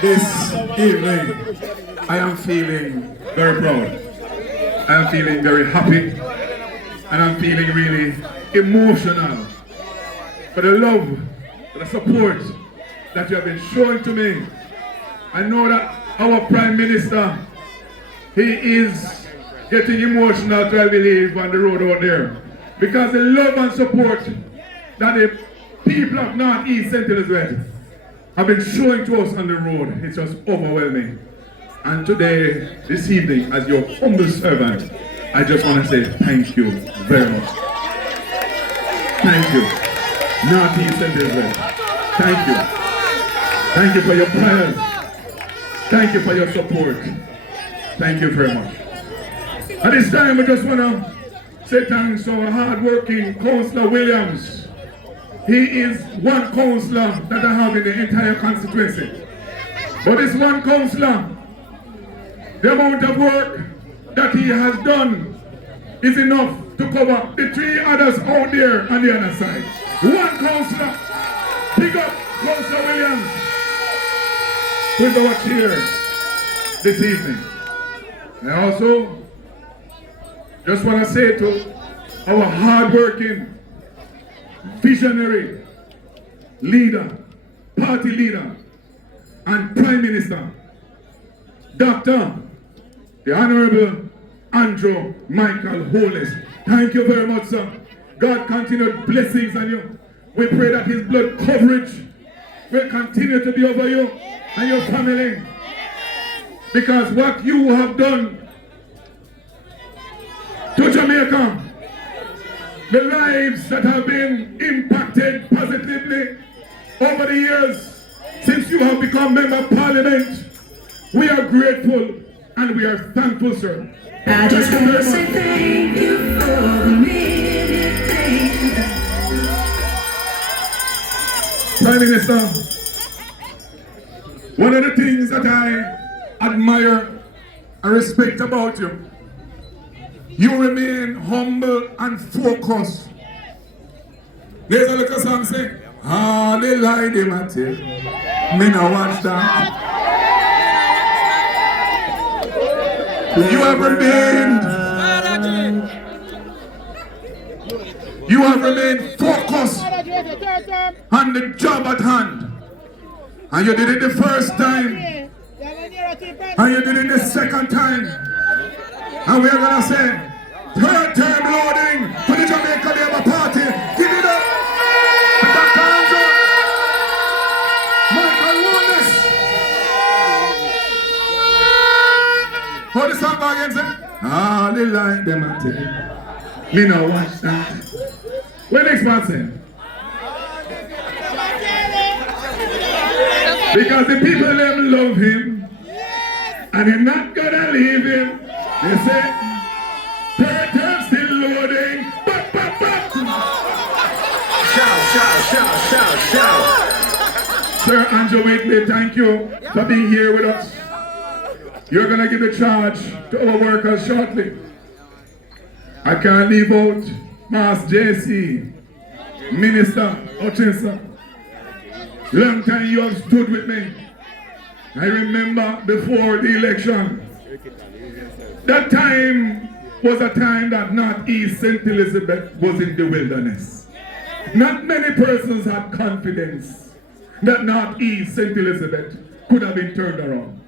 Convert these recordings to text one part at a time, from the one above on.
This evening, I am feeling very proud. I am feeling very happy. And I'm feeling really emotional for the love, for the support that you have been showing to me. I know that our Prime Minister, he is getting emotional, I believe, on the road out there. Because the love and support that the people of North East St. Elizabeth have been showing to us on the road, it's just overwhelming. And today, this evening, as your humble servant, I just want to say thank you very much. Thank you. North East St. Elizabeth. Thank you. Thank you for your prayers. Thank you for your support. Thank you very much. At this time, we just want to say thanks to our hard-working Councillor Williams. He is one councillor that I have in the entire constituency. But this one councillor, the amount of work that he has done is enough to cover the three others out there on the other side. One councillor, pick up Councillor Williams, who is our chair this evening. I also just want to say to our hard-working, visionary leader, party leader, and Prime Minister, Dr. the Honorable Andrew Michael Hollis. Thank you very much, sir. God continued blessings on you. We pray that his blood coverage will continue to be over you and your family. Because what you have done to Jamaica, the lives that have been impacted positively over the years since you have become Member of Parliament, we are grateful and we are thankful, sir. I just want to say thank you for the minute. Prime Minister, one of the things that I admire and respect about you, you remain humble and focused. There's a little song saying, "Ah, they lie, they matter. Me now watch that." You have remained focused on the job at hand. And you did it the first time. And you did it the second time. And we are going to say, third term loading for the Jamaica Labour Party. Give it up. Dr. Andrew Michael Hollis. How the song go again, say? Ah, they like them at it. Me now watch that. What next man say? Because the people them love him. And they're not gonna leave him. They say, third term still loading. Bop, bop, bop. Shout, shout, shout, shout, shout. Sir Andrew Whitley, thank you for being here with us. You're going to give a charge to our workers shortly. I can't leave out Mass JC, Minister Hutchinson. Long time you have stood with me. I remember before the election. That time was a time that North East St. Elizabeth was in the wilderness. Not many persons had confidence that North East St. Elizabeth could have been turned around.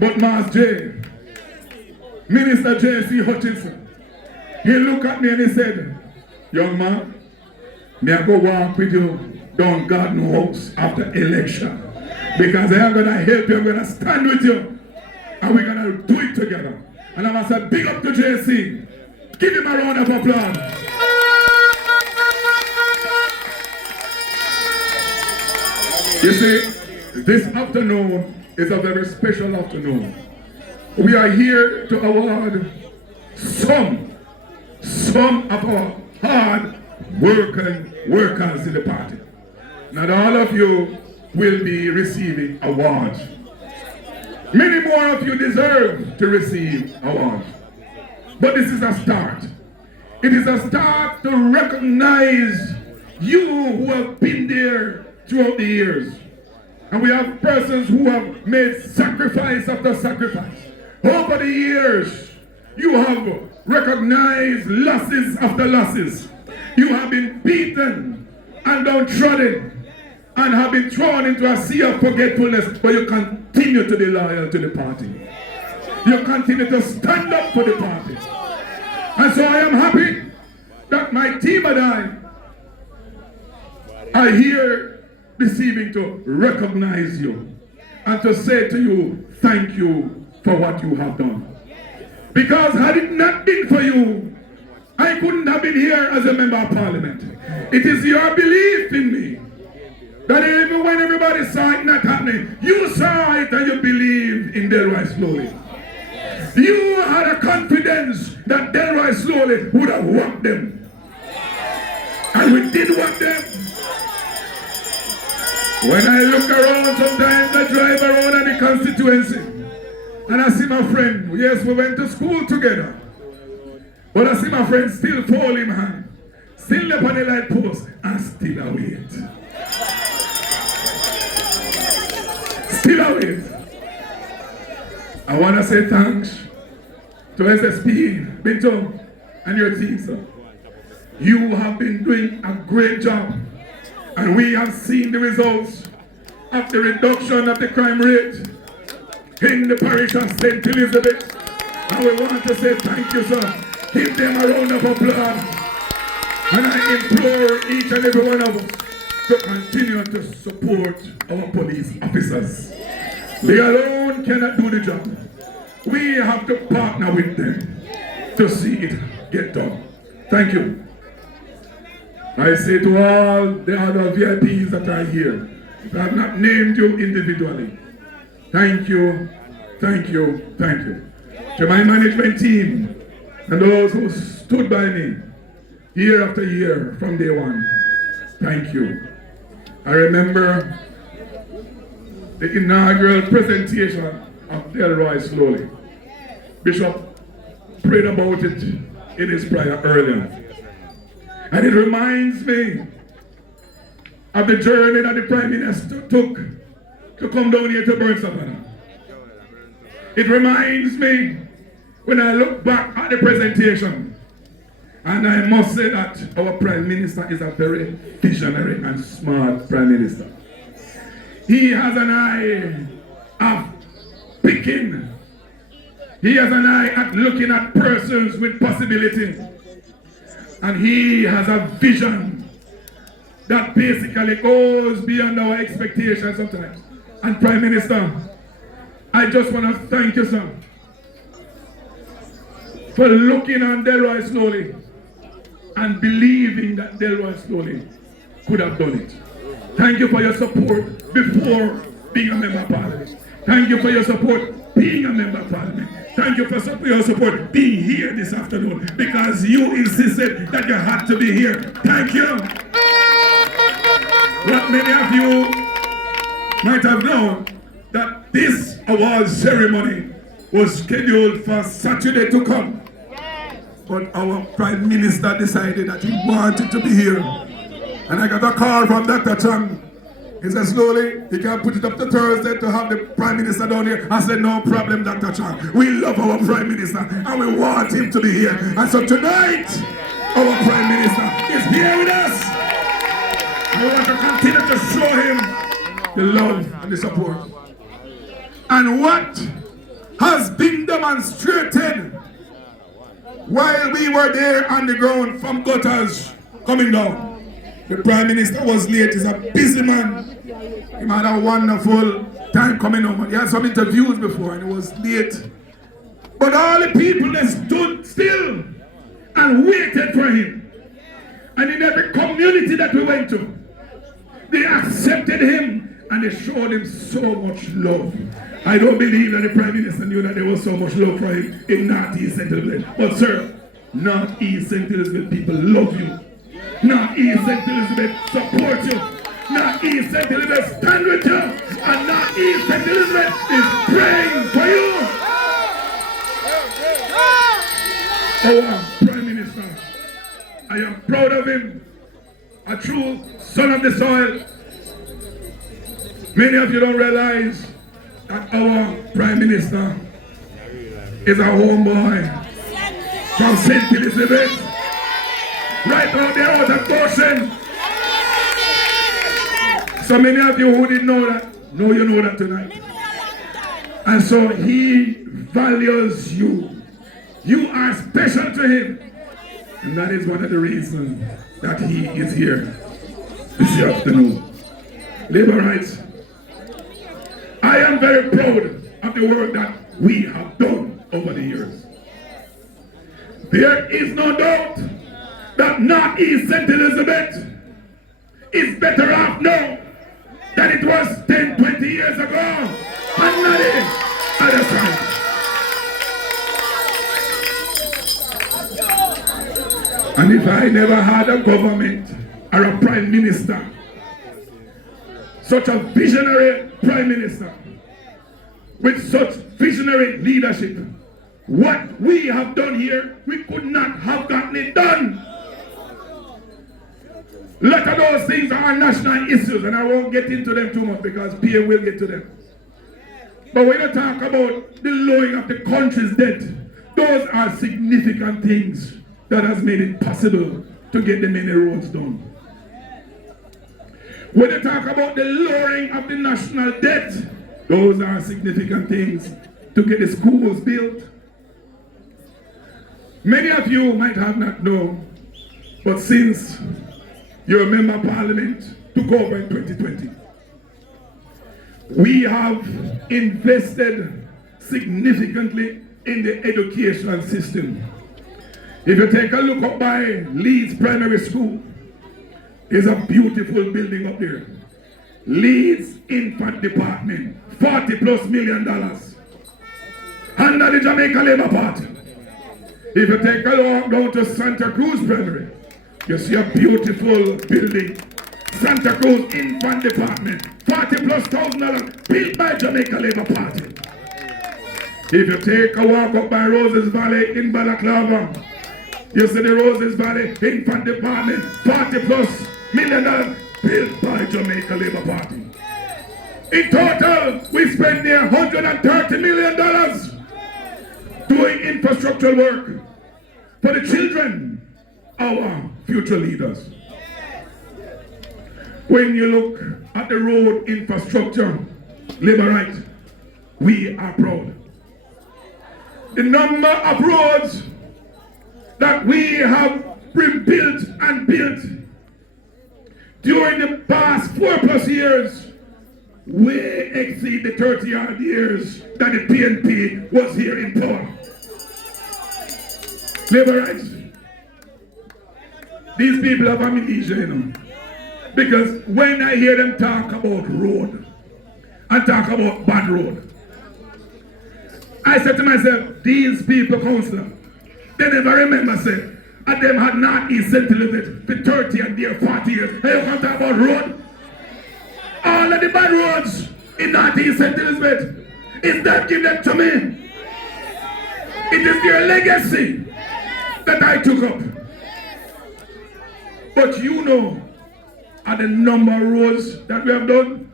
But Mass J, Minister J.C. Hutchinson, he looked at me and he said, young man, may I go walk with you down Garden House after election? Because I am going to help you, I'm going to stand with you, and we're going to do it together. And I must say, big up to J.C. Give him a round of applause. You see, this afternoon is a very special afternoon. we are here to award some of our hard workers in the party. Not all of you will be receiving awards. Many more of you deserve to receive awards. But this is a start. It is a start to recognize you who have been there throughout the years. And we have persons who have made sacrifice after sacrifice. Over the years, you have recognized losses after losses. You have been beaten and downtrodden and have been thrown into a sea of forgetfulness, but you continue to be loyal to the party. You continue to stand up for the party. And so I am happy that my team and I are here this evening to recognize you and to say to you, thank you for what you have done. Because had it not been for you, I couldn't have been here as a member of parliament. It is your belief in me that even when everybody saw it not happening, you saw it and you believed in Delroy Slowley. You had a confidence that Delroy Slowley would have whacked them. And we did whack them. When I look around, sometimes I drive around in the constituency and I see my friend. Yes, we went to school together. But I see my friend still fall in hand, still up on the light post, and still await. Still await. I want to say thanks to SSP, Binto, and your team, sir. You have been doing a great job, and we have seen the results of the reduction of the crime rate in the parish of St. Elizabeth. And we want to say thank you, sir. Give them a round of applause. And I implore each and every one of us to continue to support our police officers. They alone cannot do the job. We have to partner with them to see it get done. Thank you. I say to all the other VIPs that are here, if I have not named you individually, thank you, thank you, thank you. To my management team and those who stood by me year after year from day one, thank you. I remember the inaugural presentation of Delroy Slowley. Bishop prayed about it in his prayer earlier. And it reminds me of the journey that the Prime Minister took to come down here to Burn Savannah. It reminds me when I look back at the presentation, and I must say that our Prime Minister is a very visionary and smart Prime Minister. He has an eye of picking. He has an eye at looking at persons with possibility. And he has a vision that basically goes beyond our expectations sometimes. And Prime Minister, I just want to thank you, sir, for looking on Delroy Slowley and believing that Delroy Slowley could have done it. Thank you for your support before being a member of parliament. Thank you for your support being a member of parliament. Thank you for your support being here this afternoon, because you insisted that you had to be here. Thank you. What many of you might have known, that this award ceremony was scheduled for Saturday to come. But our Prime Minister decided that he wanted to be here. And I got a call from Dr. Chang. He said, Slowly, you can put it up to Thursday to have the Prime Minister down here. I said, no problem, Dr. Chang. We love our Prime Minister and we want him to be here. And so tonight, our Prime Minister is here with us. And we want to continue to show him the love and the support. And what has been demonstrated while we were there on the ground from gutters coming down. The Prime Minister was late. He's a busy man. He had a wonderful time coming home. He had some interviews before and he was late. But all the people that stood still and waited for him. And in every community that we went to, they accepted him and they showed him so much love. I don't believe that the Prime Minister knew that there was so much love for him in Northeast St. Elizabeth. But sir, Northeast St. Elizabeth people love you. Northeast St. Elizabeth support you. Northeast St. Elizabeth stand with you. And Northeast St. Elizabeth is praying for you. Our Prime Minister, I am proud of him. A true son of the soil. Many of you don't realize that our Prime Minister is a homeboy from St. Elizabeth, right out there out of Goshen. So many of you who didn't know that, know you know that tonight. And so he values you. You are special to him. And that is one of the reasons that he is here this afternoon. Labor rights. I am very proud of the work that we have done over the years. There is no doubt that Northeast St. Elizabeth is better off now than it was 10, 20 years ago. And not the other side. And if I never had a government or a Prime Minister, such a visionary Prime Minister, with such visionary leadership, what we have done here, we could not have gotten it done. A lot of those things are national issues, and I won't get into them too much because Pierre will get to them. But when you talk about the lowering of the country's debt, those are significant things that has made it possible to get the many roads done. When you talk about the lowering of the national debt, those are significant things to get the schools built. Many of you might have not known, but since your member of parliament took over in 2020, we have invested significantly in the education system. If you take a look up by Leeds Primary School, there's a beautiful building up there. Leeds Infant Department, $40+ million under the Jamaica Labour Party. If you take a walk down to Santa Cruz Primary, you see a beautiful building. Santa Cruz Infant Department, $40,000+ built by Jamaica Labour Party. If you take a walk up by Roses Valley in Balaclava, you see the Roses Valley Infant Department, $40+ million built by Jamaica Labour Party. In total, we spent near $130 million doing infrastructural work for the children, our future leaders. When you look at the road infrastructure, Labour right, we are proud. The number of roads that we have rebuilt and built during the past 4+ years way exceed the 30-odd years that the PNP was here in power. Labour rights. These people have amnesia, you know. Because when I hear them talk about road and talk about bad road, I said to myself, these people, councillor, they never remember saying, and them had not East St. Elizabeth for 30 and there 40 years. Hey, you can't talk about road? All of the bad roads in Northeast St. Elizabeth, is that given to me? It is their legacy that I took up. But you know, at the number of roads that we have done,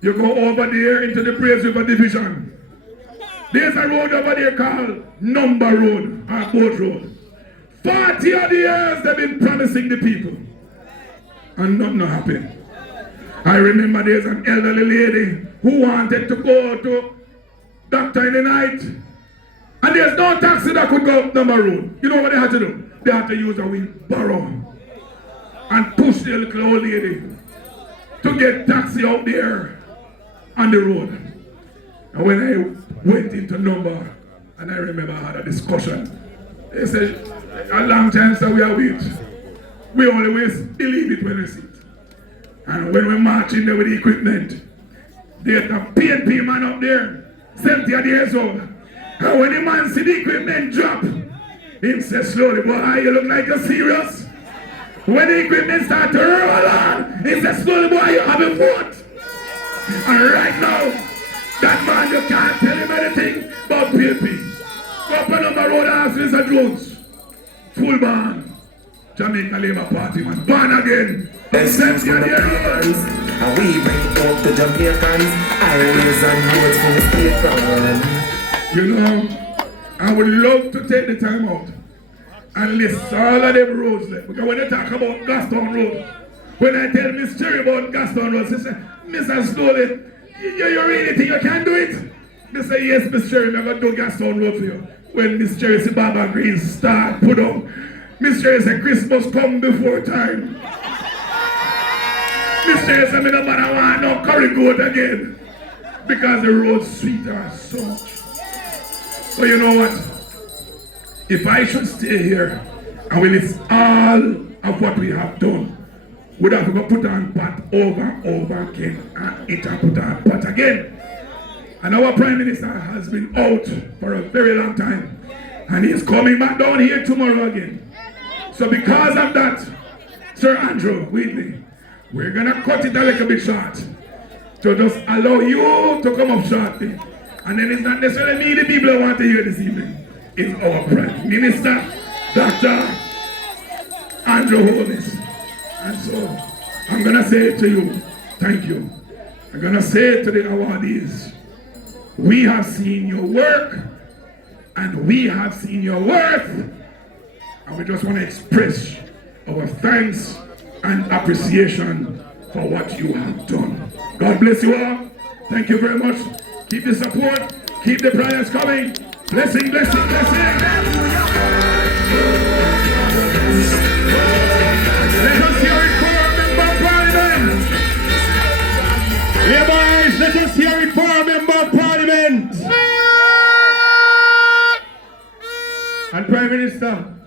you go over there into the Praise River Division. There's a road over there called Number Road, or Boat Road. 40 odd years they've been promising the people, and nothing happened. I remember there's an elderly lady who wanted to go to doctor in the night, and there's no taxi that could go up Number Road. You know what they had to do? They had to use a wheelbarrow and push the little old lady to get taxi out there on the road. And when I went into Number, and I remember I had a discussion, they said, a long time so we are wait. We always believe it when we see it. And when we march in there with the equipment, There's a PNP man up there, 70 years old. And when the man see the equipment drop, he says, slowly, boy, you look like you're serious. When the equipment start to roll on, he says, slowly, boy, you have a foot. And right now, that man, you can't tell him anything about PNP. Go up on the road and ask Mr. Jones. Full band. Jamaica Labour Party, man. Born again. Excuse me, Jamaicans, and we bring up the Jamaicans, highways and roads from the state ground. You know, I would love to take the time out and list all of them roads there. Because when they talk about Gaston Road, when I tell Miss Cherry about Gaston Road, she say, Mr. Slowley, you really think you can do it? They say, yes, Miss Cherry, I'm going to do Gaston Road for you. When Miss Cherry see Baba Green start, put up, Miss Cherry say, Christmas come before time. Miss Cherry say, I don't want no curry goat again. Because the roads sweet are so much. So you know what? If I should stay here and we list all of what we have done, we'd have to go put on pot over again and it and put on pot again. And our Prime Minister has been out for a very long time. And he's coming back down here tomorrow again. So because of that, Sir Andrew Wheatley, we're going to cut it a little bit short. To just allow you to come up shortly. And then it's not necessarily me, the people I want to hear this evening. It's our Prime Minister, Dr. Andrew Holness. And so, I'm going to say to you, thank you. I'm going to say to the awardees, we have seen your work, and we have seen your worth, and we just want to express our thanks and appreciation for what you have done. God bless you all. Thank you very much. Keep the support. Keep the prayers coming. Blessing, blessing, blessing. Let us hear it for our member of parliament. Yeah, boys, let us hear it for our member of parliament. And Prime Minister.